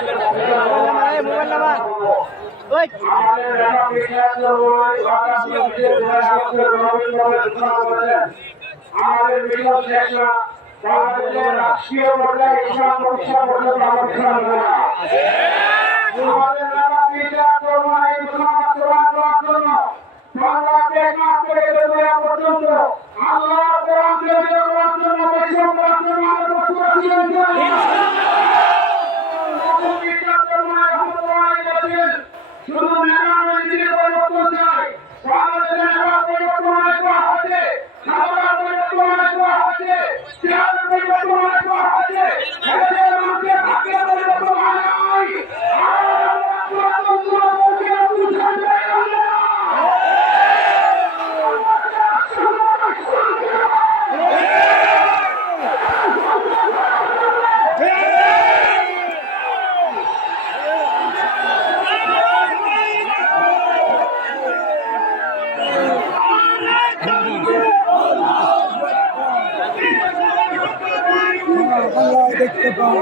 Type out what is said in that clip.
mobile number ওই আমাদের মিলন শেখা রাষ্ট্রীয় পর্যায়ে ইসলাম প্রতিষ্ঠা পর্যন্ত আমাদের নানা বিচার করোনায় ইসলাম বাস্তবায়ন করার জন্য বাংলাকে কাজ করে দেওয়া পর্যন্ত আল্লাহ কোরআনকে দেওয়ার জন্য পরিশ্রম করার জন্য আমাদের বছর শুধু নেতা নিজের পরিবর্তন চাই বাংলাদেশের নেতা পরিবর্তন করা হয়েছে সরকার পরিবর্তন করা হয়েছে চেয়ারম্যান পরিবর্তন করা হয়েছে এদের মধ্যে ভাগ্য পরিবর্তন হয় নাই দেখতে পাবো